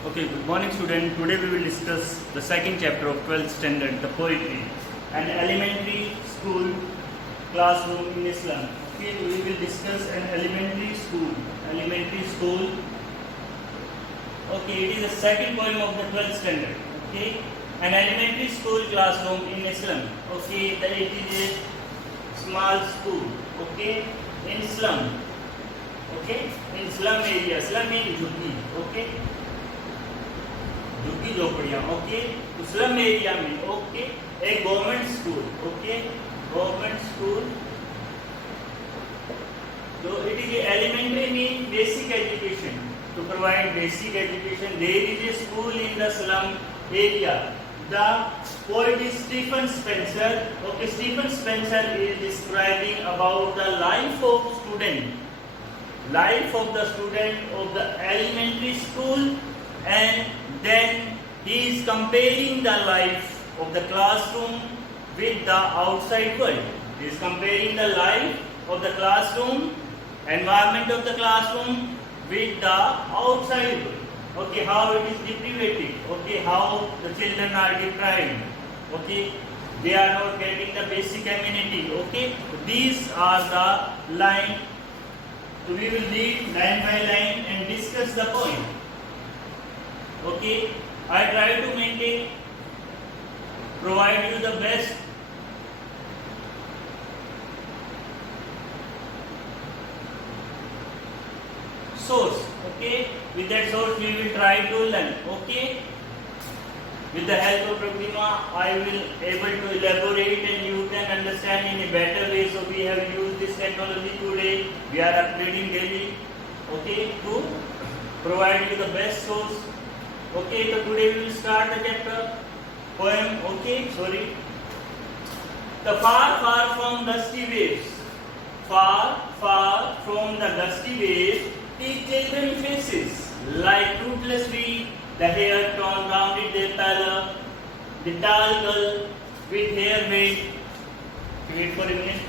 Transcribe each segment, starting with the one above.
Okay, good morning student. Today we will discuss the second chapter of 12th standard, the poetry, an elementary school classroom in Islam. Okay, we will discuss an elementary school. Okay, it is the second poem of the 12th standard. Okay, an elementary school classroom in Islam. Okay, that it is a small school. Okay, in slum. Okay, in slum area. Slum means झुग्गी. Okay. झुग्गी झोपड़ियाँ, okay, तो slum area में, okay, एक government school, okay, government school, तो it is elementary mean basic education, to provide basic education. There is a school in the slum area. The poet is Stephen Spencer. Okay, Stephen Spencer is describing about the life of the student of the elementary school, and then he is comparing the life of the classroom with the outside world. He is comparing the life of the classroom, environment of the classroom with the outside world. Okay, how it is deprivated. Okay, how the children are deprived. Okay, they are not getting the basic amenity. Okay, these are the line. So we will read line by line and discuss the point. Okay, I try to provide you the best source. Okay, with that source we will try to learn. Okay, with the help of Pratima I will able to elaborate and you can understand in a better way. So we have used this technology today. We are upgrading daily. Okay, to provide you the best source. Okay, so today we will start the chapter poem. Okay, sorry. The far from dusty waves, far from the dusty waves, teach children faces like rootless weed. The hair torn rounded their pallor, the tall girl with hair made. Wait for a minute.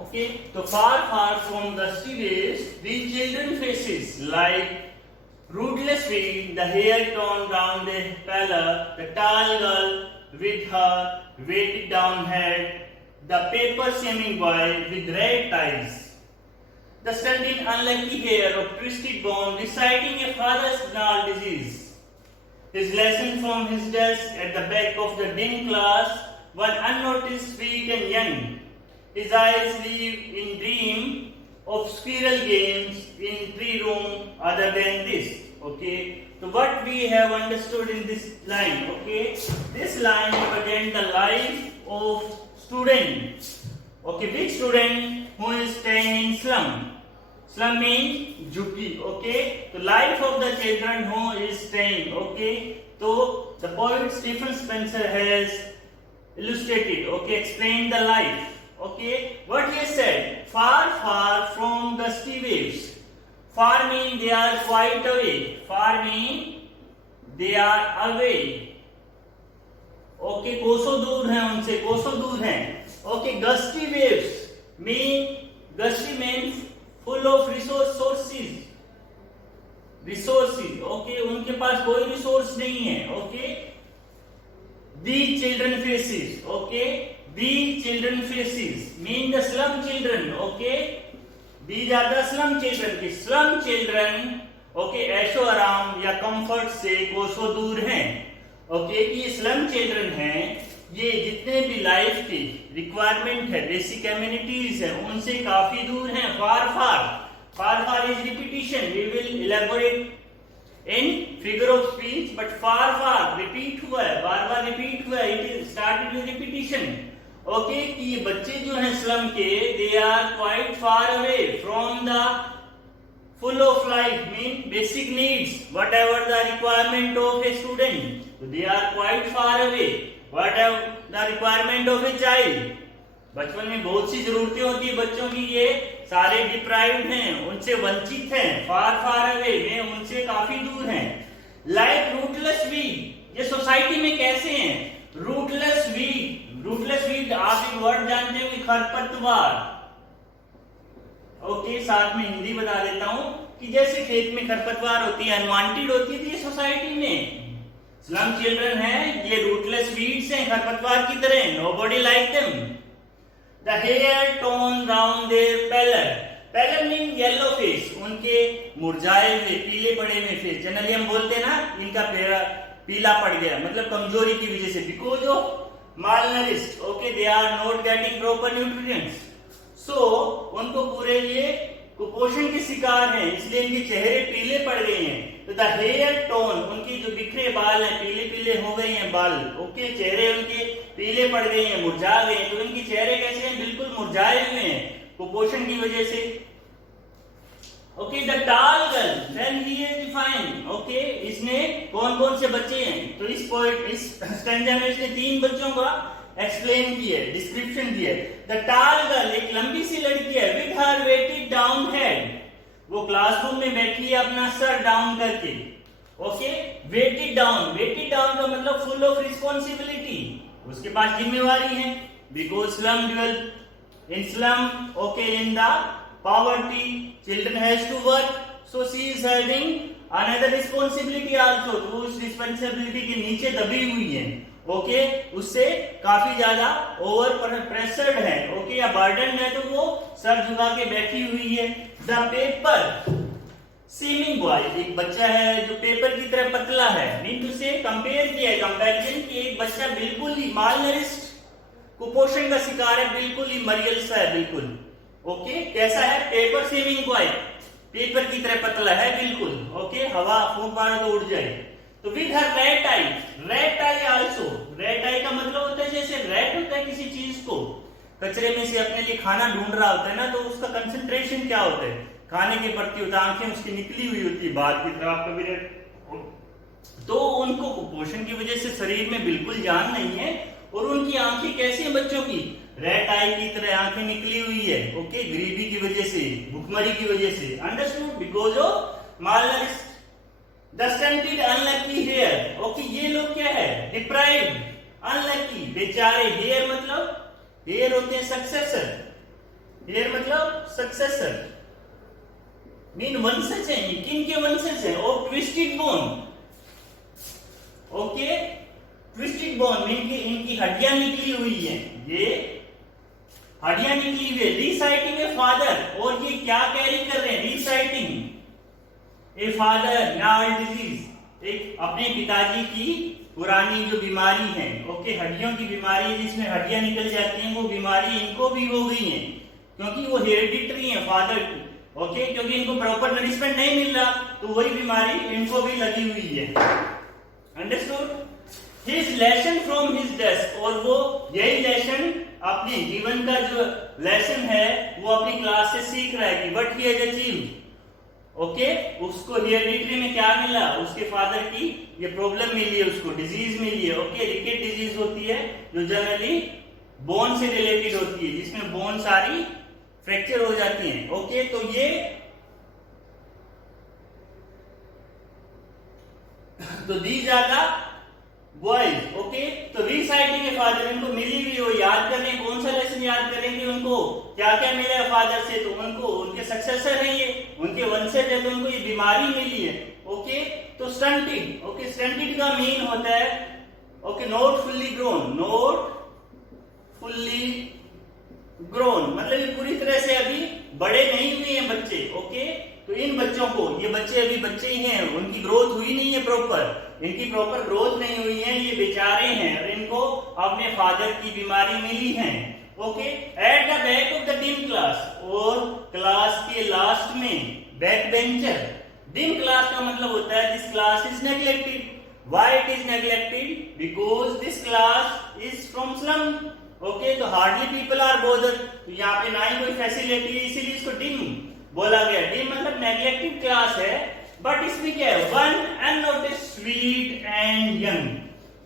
Okay, so far from dusty waves, these children faces like rootless weed, the hair torn round their pallor, the tall girl with her weighted down head, the paper seeming boy with red ties, the stunted unlucky hair of twisted bone, reciting a father's gnarled disease. His lesson from his desk at the back of the dim class, one unnoticed, sweet and young. His eyes live in dream of squirrel games in tree room other than this. Okay, so what we have understood in this line, okay, this line represents the life of student. Okay, which student who is staying in slum? Slum means jhuggi. Okay, the life of the children who is staying. Okay, so the poet Stephen Spencer has illustrated. Okay, explained the life. Okay, what he said, far from dusty waves. Far mean they are quite away. Far mean they are away. Okay, कोसों दूर हैं उनसे, कोसों दूर हैं. Okay, gusty waves means full of resources. Okay, उनके पास कोई resource नहीं है. Okay, these children faces. Okay. These children faces mean the slum children. Okay, these are the slum children. The slum children, okay, ऐशो आराम या comfort से कोसों दूर हैं. Okay, ये slum children हैं, ये जितने भी लाइफ की रिक्वायरमेंट है, बेसिक एमिनिटीज है, उनसे काफी दूर हैं. फार is repetition. We will elaborate in figure of speech, but far repeat हुआ है, बार repeat हुआ है. It is started with repetition. Okay, कि ये बच्चे जो हैं स्लम के, they are quite far away from the full of life mean basic needs whatever the requirement of a student. They are quite far away whatever the requirement of a child. बचपन में बहुत सी जरूरतें होती है बच्चों की, ये सारे डिप्राइव्ड हैं, उनसे वंचित हैं. फार अवे में उनसे काफी दूर हैं. लाइक रूटलेस वीड, ये सोसाइटी में कैसे हैं? रूटलेस वीड रूटलेस वीड आप एक वर्ड जानते हो कि खरपतवार। ओके, साथ में हिंदी बता देता हूं कि जैसे खेत में खरपतवार होती है, अनवांटेड होती है, तो ये सोसाइटी में स्लम चिल्ड्रन है, ये रूटलेस वीड्स हैं, खरपतवार की तरह। Nobody like them. The hair tone round their pallor. Pallor mean yellow face, उनके मुरझाए हुए पीले पड़े हुए फेस। जनरली हम बोलते हैं ना इनका पीला पड़ गया, मतलब कमजोरी की वजह से, because of malnourished. Okay, they are not getting proper nutrients. So उनको पूरे ये कुपोषण के शिकार हैं, इसलिए इनके चेहरे पीले पड़ गए हैं। तो द हेयर टोन, उनकी जो बिखरे बाल हैं, पीले पीले हो गए हैं बाल। ओके, चेहरे उनके पीले पड़ गए हैं, मुरझा गए हैं। तो इनके चेहरे कैसे हैं? बिल्कुल मुरझाए हुए हैं कुपोषण की वजह से। Okay, the tall girl, then he is defined. Okay, इसने कौन कौन से बच्चे हैं? तो इस स्टैंजा में इसने 3 बच्चों का एक्सप्लेन किया है, डिस्क्रिप्शन दिया है। द टाल गर्ल, एक लंबी सी लड़की है, with her weighted down head, वो क्लासरूम में बैठी है अपना सर डाउन करके। ओके, वेटेड डाउन का मतलब फुल ऑफ रिस्पॉन्सिबिलिटी, उसके पास जिम्मेवारी है। Because slum dwell in slum, okay, in the poverty, children has to work, so she is having another responsibility also। तो उस रिस्पॉन्सिबिलिटी के नीचे दबी हुई है। ओके, उससे काफी ज्यादा ओवर प्रेशर्ड है। ओके, या बर्डन है, तो वो सर झुका के बैठी हुई है। द पेपर सीमिंग बॉय, एक बच्चा है जो पेपर की तरह पतला है। मीन टू से कंपेयर किया है, कंपैरिजन कि एक बच्चा बिल्कुल ही मालनरिश्ड, कुपोषण का शिकार है, बिल्कुल ही मरियल सा है, बिल्कुल। ओके, कैसा है? पेपर सेविंग बॉय, पेपर की तरह पतला है बिल्कुल। ओके, हवा फूंक मारो तो उड़ जाए। तो with her red eye also. Red eye का मतलब होता है जैसे रेड होता है किसी चीज को, कचरे में से अपने लिए खाना ढूंढ रहा होता है ना, तो उसका कंसंट्रेशन क्या होता है? खाने के प्रति होता है, आंखें उसकी निकली हुई होती है बाहर की तरफ कभी। तो उनको कुपोषण की वजह से शरीर में बिल्कुल जान नहीं है, और उनकी आंखें कैसी है बच्चों की? रेड आई की तरह आंखें निकली हुई है। ओके, गरीबी की वजह से, भुखमरी की वजह से। Understood? Because of malnourished. The stunted unlucky heir. Okay, ये लोग क्या है? डिप्राइव्ड, अनलकी, बेचारे। हेयर मतलब, हेयर होते हैं सक्सेसर। हेयर मतलब सक्सेसर, मीन वंशज है। किन के वंशज है? Of twisted bone. Okay, twisted bone mean कि इनकी हड्डियां निकली हुई हैं, ये हड्डियां निकली हुई है। रिसाइटिंग ए फादर, और ये क्या कैरी कर रहे हैं? रिसाइटिंग ए फादर नाल डिजीज, एक अपने पिताजी की पुरानी जो बीमारी है। ओके, हड्डियों की बीमारी जिसमें हड्डियां निकल जाती हैं, वो बीमारी इनको भी हो गई है, क्योंकि वो हेरिडिटरी है फादर की। ओके, क्योंकि इनको प्रॉपर नरिशमेंट नहीं मिल रहा, तो वही बीमारी इनको भी लगी हुई है। Understood? His lesson from his desk, और वो यही लेसन, अपने जीवन का जो लेसन है, वो अपनी क्लास से सीख रहा है कि what he has achieved. Okay, उसको हेरिडिटरी में क्या मिला? उसके फादर की ये प्रॉब्लम मिली है, उसको डिजीज मिली है। ओके, रिकेट डिजीज होती है जो जनरली बोन से रिलेटेड होती है, जिसमें बोन सारी फ्रैक्चर हो जाती हैं। ओके, तो ये तो these are the boys. Okay, तो रिसाइटिंग ए फादर, इनको मिली हुई, वो याद कर रहे हैं। कौन सा लेसन याद करेंगे? उनको क्या क्या मिला है फादर से? तो उनको उनके सक्सेसर है, ये उनके वंशज है, तो उनको ये बीमारी मिली है। ओके, तो स्टंटेड। ओके, स्टंटेड का मीन होता है, okay, not fully grown, not fully grown, मतलब ये पूरी तरह से अभी बड़े नहीं हुए हैं बच्चे। ओके, तो इन बच्चों को, ये बच्चे अभी बच्चे ही हैं, उनकी ग्रोथ हुई नहीं है प्रॉपर, इनकी प्रॉपर ग्रोथ नहीं हुई है, ये बेचारे हैं, और इनको अपने फादर की बीमारी मिली है। Okay, at the back of the dim class, और क्लास के लास्ट में बैक बेंचर। डिम क्लास का मतलब होता है this class is neglected. Why it is neglected? Because this class is from slum. Okay, तो हार्डली पीपल आर बोदर, तो यहाँ पे ना ही कोई फैसिलिटी है, इसीलिए इसको डिम बोला गया। डिम मतलब नेग्लेक्टेड क्लास है, बट इसमें क्या है? One unnoticed, sweet and young.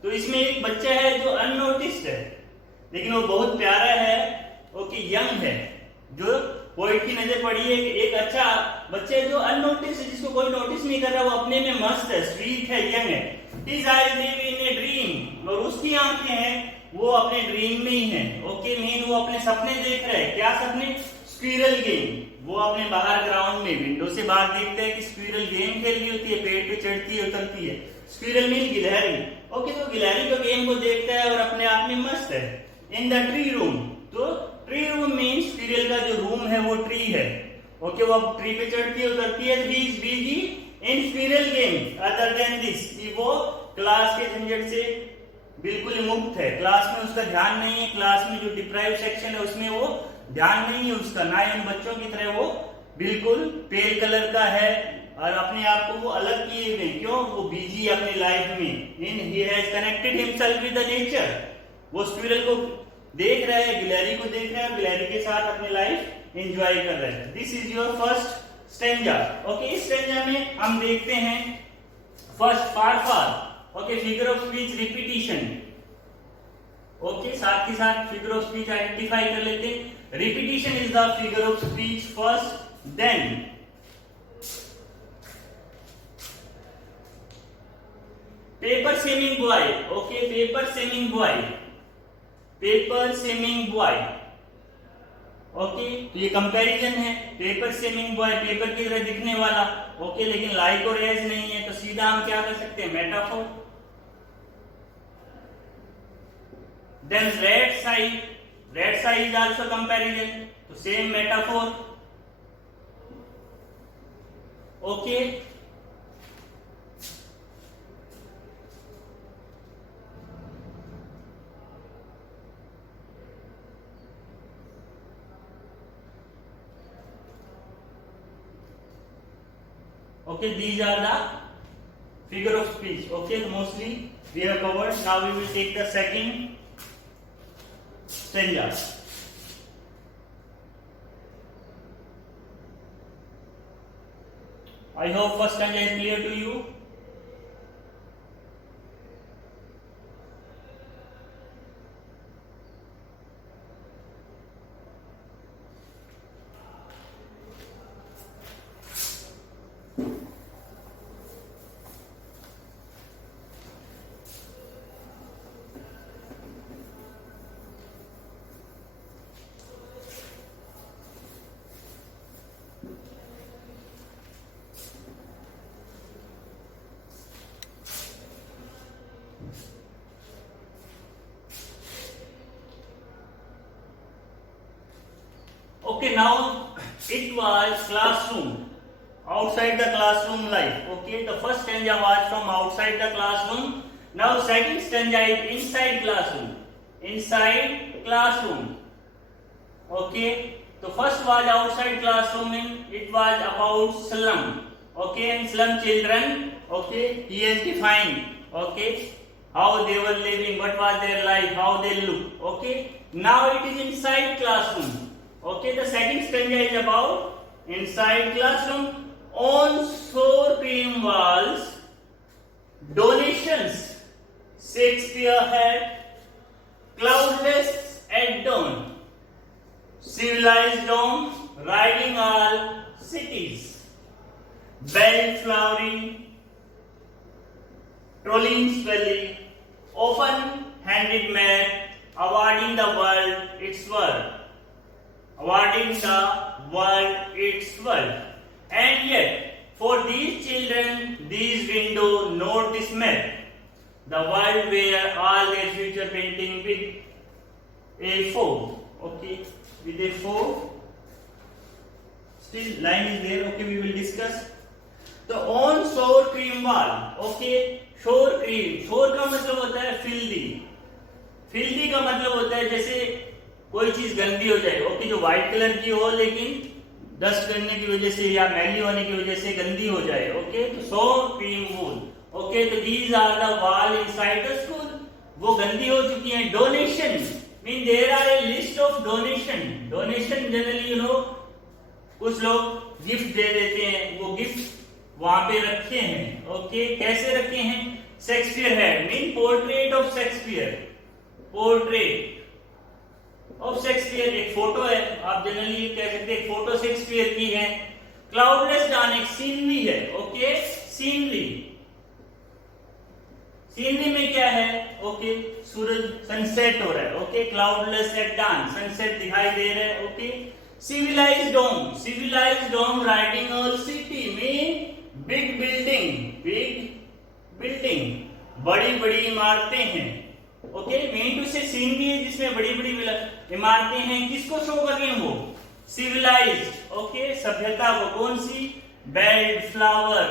तो इसमें एक बच्चा है जो अननोटिस्ड है, लेकिन वो बहुत प्यारा है। ओके, यंग है, जो पोइट की नजर पड़ी है कि एक अच्छा बच्चा है जो अननोटिस्ड है, जिसको कोई नोटिस नहीं कर रहा, वो अपने में मस्त है, स्वीट है, यंग है। His eyes live in a dream, और उसकी आंखें हैं वो अपने ड्रीम में ही है। ओके, मीन वो अपने सपने देख रहे हैं। क्या सपने? Squirrel game. वो अपने बाहर ग्राउंड में विंडो से बाहर देखते हैं कि स्क्विरल गेम खेल रही होती है, पेड़ पे चढ़ती है उतरती है। स्क्विरल मीन गिलहरी। ओके, तो गिलहरी तो गेम को देखता है और अपने आप में मस्त है। इन द ट्री रूम, तो ट्री रूम मीन स्क्विरल का जो रूम है वो ट्री है। ओके, वो ट्री पे चढ़ती है उतरती है। He is busy in squirrel game other than this, वो क्लास के झंझट से बिल्कुल मुक्त है। क्लास में उसका ध्यान नहीं है, क्लास में जो डिप्राइव सेक्शन है उसमें वो ध्यान नहीं है उसका, ना ही उन बच्चों की तरह वो बिल्कुल पेल कलर का है और अपने आप को वो अलग किए हुए। क्यों? वो बिजी है अपनी लाइफ में। इन he has connected himself with the nature. वो स्क्विरल को देख रहा है, गिलहरी को देख रहा है, गिलहरी के साथ अपनी लाइफ एंजॉय कर रहा है। This is your first stanza. Okay, इस स्टैंजा में हम देखते हैं first far. Okay, figure of speech repetition. Okay, साथ ही साथ फिगर ऑफ स्पीच आइडेंटिफाई कर लेते हैं। Repetition is the figure of speech first, then paper seaming boy. Okay, paper seaming boy, paper seaming boy. Okay, तो ये comparison है। Paper seaming boy, paper की तरह दिखने वाला। ओके, लेकिन लाइक और एज नहीं है, तो सीधा हम क्या कर सकते हैं? Metaphor. Then red side, red side is also comparison, तो same metaphor. Okay, okay, these are the figure of speech. Okay, so mostly we have covered. Now we will take the second stanza. I hope first stanza is clear to you. Okay, now it was classroom, outside the classroom life. Okay, the first stanza was from outside the classroom. Now second stanza is inside classroom, inside classroom. Okay, the first was outside classroom, and it was about slum. Okay, and slum children. Okay, he has defined. Okay, how they were living, what was their life, how they look. Okay, now it is inside classroom. Okay, the second stanza is about inside classroom. On sour cream walls, donations Shakespeare had, cloudless at dawn, civilized homes riding all cities, bell flowering, Trolline's Valley, open-handed map, awarding the world its worth. Awarding the world its worth. And yet, for these children, these windows note this map, the world where all their future painting with a foe. Okay, with a foe. Still line is there. Okay, we will discuss. The on sour cream wall. Okay, sour cream. Sour का मतलब होता है filthy. Filthy का मतलब होता है जैसे कोई चीज गंदी हो जाए। ओके, जो व्हाइट कलर की हो लेकिन डस्ट करने की वजह से या मैली होने की वजह से गंदी हो जाए। ओके, तो सो क्रीम वूल। ओके, तो these are the wall inside the school, वो गंदी हो चुकी हैं। Donation mean there are a list of donation. Donation generally you know कुछ लोग गिफ्ट दे देते हैं, वो गिफ्ट वहां पे रखे हैं। ओके, कैसे रखे हैं? Shakespeare had mean portrait of Shakespeare, portrait of Shakespeare एक फोटो है, आप जनरली कह सकते हैं फोटो शेक्सपियर की है। क्लाउडलेस डान एक सीनरी है। ओके, सीनरी, सीनरी में क्या है, ओके, सूरज सनसेट हो रहा है, okay, cloudless at down, sunset दिखाई दे रहा है, okay. civilized home writing all city mean big building, बड़ी बड़ी इमारतें हैं, ओके। मेन टू से सीनरी है जिसमें बड़ी बड़ी इमारतें हैं, किसको शो कर रही हैं वो, सिविलाइज्ड, ओके, सभ्यता को, कौन सी, बेल्ट, फ्लावर,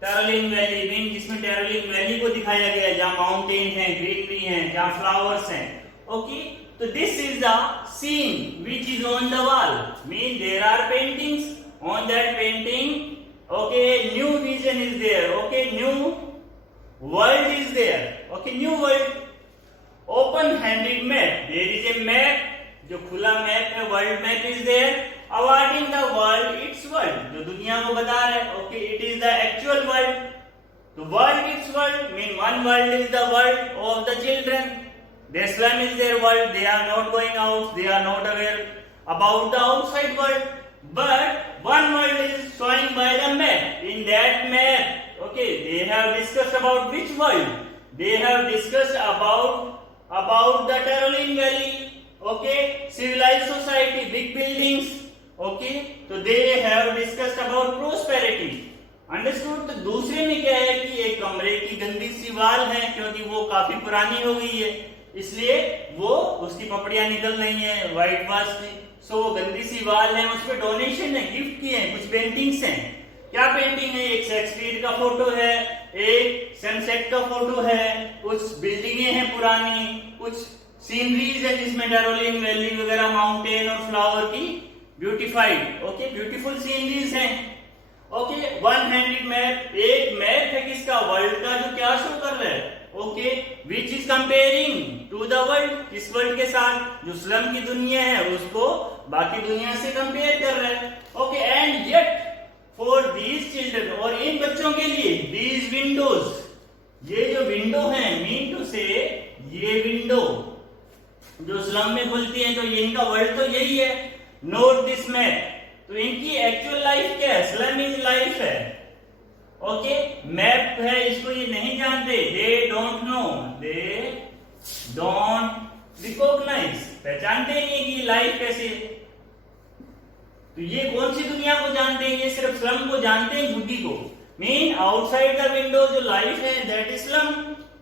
टैरोलिन वैली, मीन जिसमें टैरोलिन वैली को दिखाया गया है, जहां माउंटेन है, ग्रीनरी है, जहां फ्लावर्स हैं, ओके। तो this is the scene which is on the wall, mean there are paintings on that painting, okay, new vision is there, okay, new world is there, okay, new world, open handed map, there is a map, जो खुला map है, world map is there, awarding the world it's world, जो दुनिया को बता रहा है, okay, it is the actual world, तो world it's world mean one world is the world of the children, their slum is their world, they are not going out, they are not aware about the outside world, but one world is showing by the map, in that map, okay, they have discussed about which world, they have discussed about the Caroline Valley, okay, civilized society, big buildings, okay, so they have discussed about prosperity, understood. तो दूसरे में क्या है कि एक कमरे की गंदी सी वाल है, क्योंकि वो काफी पुरानी हो गई है, इसलिए वो उसकी पपड़ियां निकल रही हैं व्हाइट वॉश की, सो वो गंदी सी वाल है, उस पर डोनेशन है, गिफ्ट किए हैं, कुछ पेंटिंग्स हैं, क्या पेंटिंग है, एक शेक्सपियर का फोटो है, एक सनसेट का फोटो है, कुछ बिल्डिंगें हैं पुरानी, कुछ सीनरीज है जिसमें टैरोलिन वैली वगैरह, माउंटेन और फ्लावर की ब्यूटीफाइड, ओके, ब्यूटीफुल सीनरीज हैं, ओके। वन हैंडेड मैप, एक मैप है किसका, वर्ल्ड का, जो क्या शो कर रहा है, okay, which is comparing to the world, किस वर्ल्ड के साथ, जो स्लम की दुनिया है उसको बाकी दुनिया से कंपेयर कर रहा है, okay. And yet for these children, और इन बच्चों के लिए, दीज विंडोज, ये जो विंडो है, मीन टू से ये विंडो जो स्लम में खुलती है, तो ये इनका वर्ल्ड तो यही है, नोट दिस मैप, तो इनकी एक्चुअल लाइफ क्या है, स्लम इज लाइफ है, ओके, मैप है, इसको ये नहीं जानते, they don't know, they don't recognise, पहचानते नहीं कि लाइफ कैसे है, तो ये कौन सी दुनिया को जानते हैं, ये सिर्फ स्लम को जानते हैं, झुग्गी को, मीन आउटसाइड द विंडो जो लाइफ है दैट इज स्लम,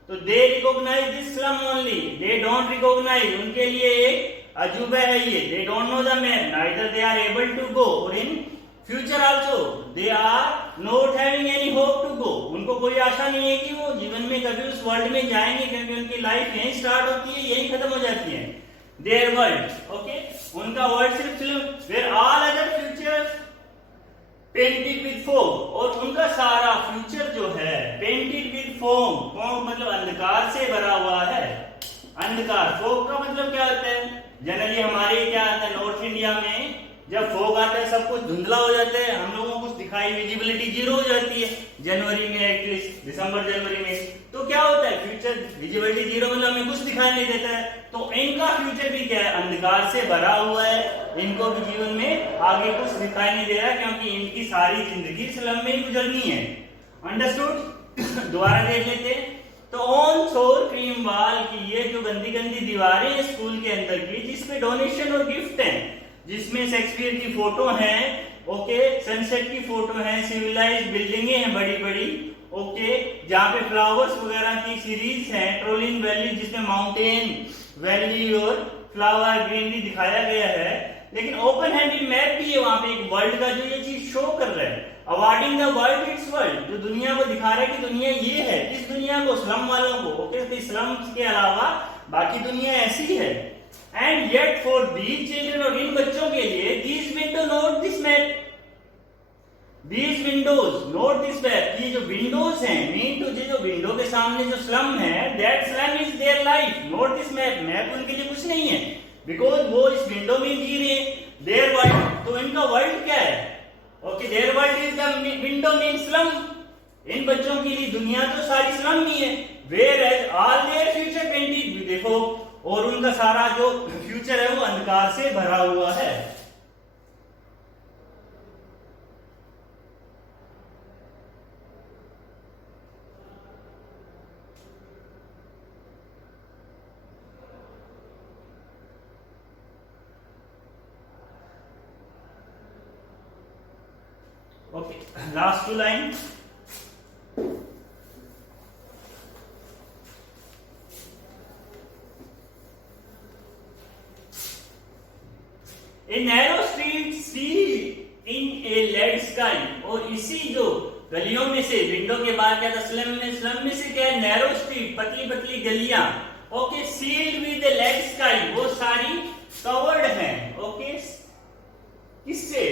तो they recognise this slum only, they don't recognise, उनके लिए एक अजूबा है ये, they don't know the map, neither they are able to go, or in future also they are not having any hope to go, उनको कोई आशा नहीं है कि वो जीवन में कभी उस वर्ल्ड में जाएंगे, क्योंकि उनकी लाइफ यहीं स्टार्ट होती है, यहीं खत्म हो जाती है, their world, okay, उनका वर्ल्ड सिर्फ सिर्फ where all other futures painted with fog, और उनका सारा फ्यूचर जो है painted with fog, fog मतलब अंधकार से भरा हुआ है, अंधकार, fog का मतलब क्या होता है, जनरली हमारे क्या आता है नॉर्थ इंडिया में, जब फॉग आता है सब कुछ धुंधला हो जाता है, हम लोगों को कुछ दिखाई, विजिबिलिटी जीरो हो जाती है जनवरी में, एटलीस्ट दिसंबर जनवरी में, तो क्या होता है फ्यूचर विजिबिलिटी जीरो, मतलब हमें कुछ दिखाई नहीं देता है, तो इनका फ्यूचर भी क्या है, अंधकार से भरा हुआ है, इनको भी जीवन में आगे कुछ दिखाई नहीं दे रहा, क्योंकि इनकी सारी जिंदगी स्लम में ही गुजरनी है, अंडरस्टूड। दोबारा देख लेते हैं, तो ऑन शोर क्रीम वाल की ये जो गंदी गंदी दीवारें हैं स्कूल के अंदर की, जिसमें डोनेशन और गिफ्ट हैं, जिसमें शेक्सपियर की फोटो है, ओके, सनसेट की फोटो है, सिविलाइज्ड बिल्डिंगें हैं बड़ी बड़ी, ओके, जहाँ पे फ्लावर्स वगैरह की सीरीज है, ट्रोलिन वैली जिसमें माउंटेन वैली और फ्लावर ग्रीनरी दिखाया गया है, लेकिन ओपन हैंडेड मैप भी है वहां पे एक वर्ल्ड का, जो ये चीज शो कर रहा है, awarding the world it's world, जो दुनिया को दिखा रहा है कि दुनिया ये है, किस दुनिया को, स्लम वालों को, ओके, स्लम के अलावा बाकी दुनिया ऐसी है, and yet for these children, और इन बच्चों के लिए, these window note this map, these Windows note this map, ये जो विंडोज हैं, मीन टू जो विंडो के सामने जो स्लम है, that slum is their life, note this map, map उनके लिए कुछ नहीं है, बिकॉज वो इस विंडो में जी रहे हैं, देयर वर्ल्ड, तो इनका वर्ल्ड क्या है, okay, their world is the window mean slum, इन बच्चों के लिए दुनिया तो सारी स्लम ही है, whereas all their future painted with देखो, और उनका सारा जो फ्यूचर है वो अंधकार से भरा हुआ है। Okay, last two line. A narrow street see in a lead sky. और इसी जो गलियों में से, विंडो के बाहर क्या था, स्लम में से क्या है, नैरो स्ट्रीट, पतली पतली गलियां, okay, sealed with the lead sky, वो सारी कवर्ड हैं, ओके, किससे,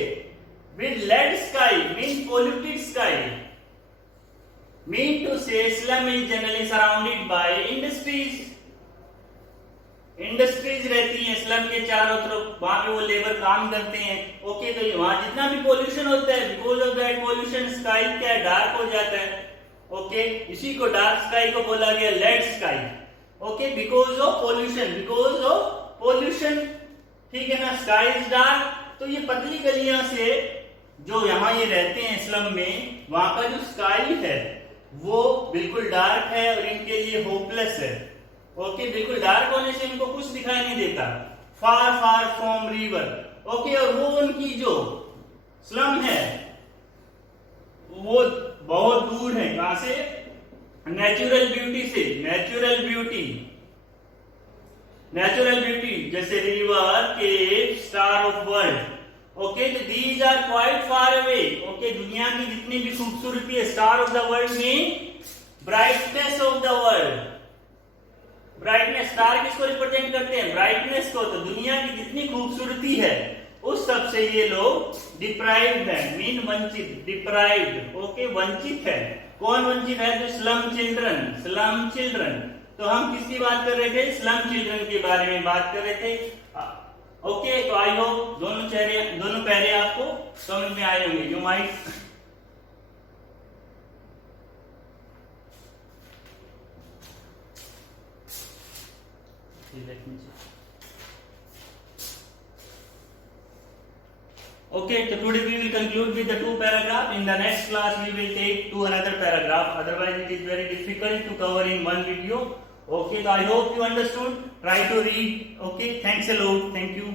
with lead sky, mean polluted sky, mean to say slum is generally surrounded by industries, industries रहती हैं स्लम के चारों तरफ, वहां पे वो लेबर काम करते हैं, ओके, तो वहां जितना भी पोल्यूशन होता है, because of that pollution sky क्या है, डार्क हो जाता है, ओके, इसी को डार्क स्काई को बोला गया lead sky, okay, because of pollution, ठीक है ना, स्काई इज डार्क, तो ये पतली गलियां से जो यहाँ ये रहते हैं स्लम में, वहां का जो स्काई है वो बिल्कुल डार्क है और इनके लिए होपलेस है, ओके, बिल्कुल डार्क होने से इनको कुछ दिखाई नहीं देता, फार फार फ्रॉम रिवर, ओके, और वो उनकी जो स्लम है वो बहुत दूर है, कहां से, नेचुरल ब्यूटी से, नेचुरल ब्यूटी जैसे river, cave, star of world, okay, तो these are quite far away, okay, दुनिया की जितनी भी खूबसूरती है, star of the world mean brightness of the world, brightness, star किसको रिप्रेजेंट करते हैं, ब्राइटनेस को, तो दुनिया की जितनी खूबसूरती है उस सब से ये लोग डिप्राइव्ड है, मीन वंचित, डिप्राइव्ड, ओके, वंचित है, कौन वंचित है, तो स्लम चिल्ड्रन, तो हम किसकी बात कर रहे थे, स्लम चिल्ड्रन के बारे में बात कर रहे थे, ओके, तो आई होप दोनों पहले आपको समझ में आए होंगे, you might let me check. Okay, so today we will conclude with the two paragraphs. In the next class we will take to another paragraph, otherwise it is very difficult to cover in one video. Okay, so I hope you understood. Try to read. Okay, thanks a lot. Thank you.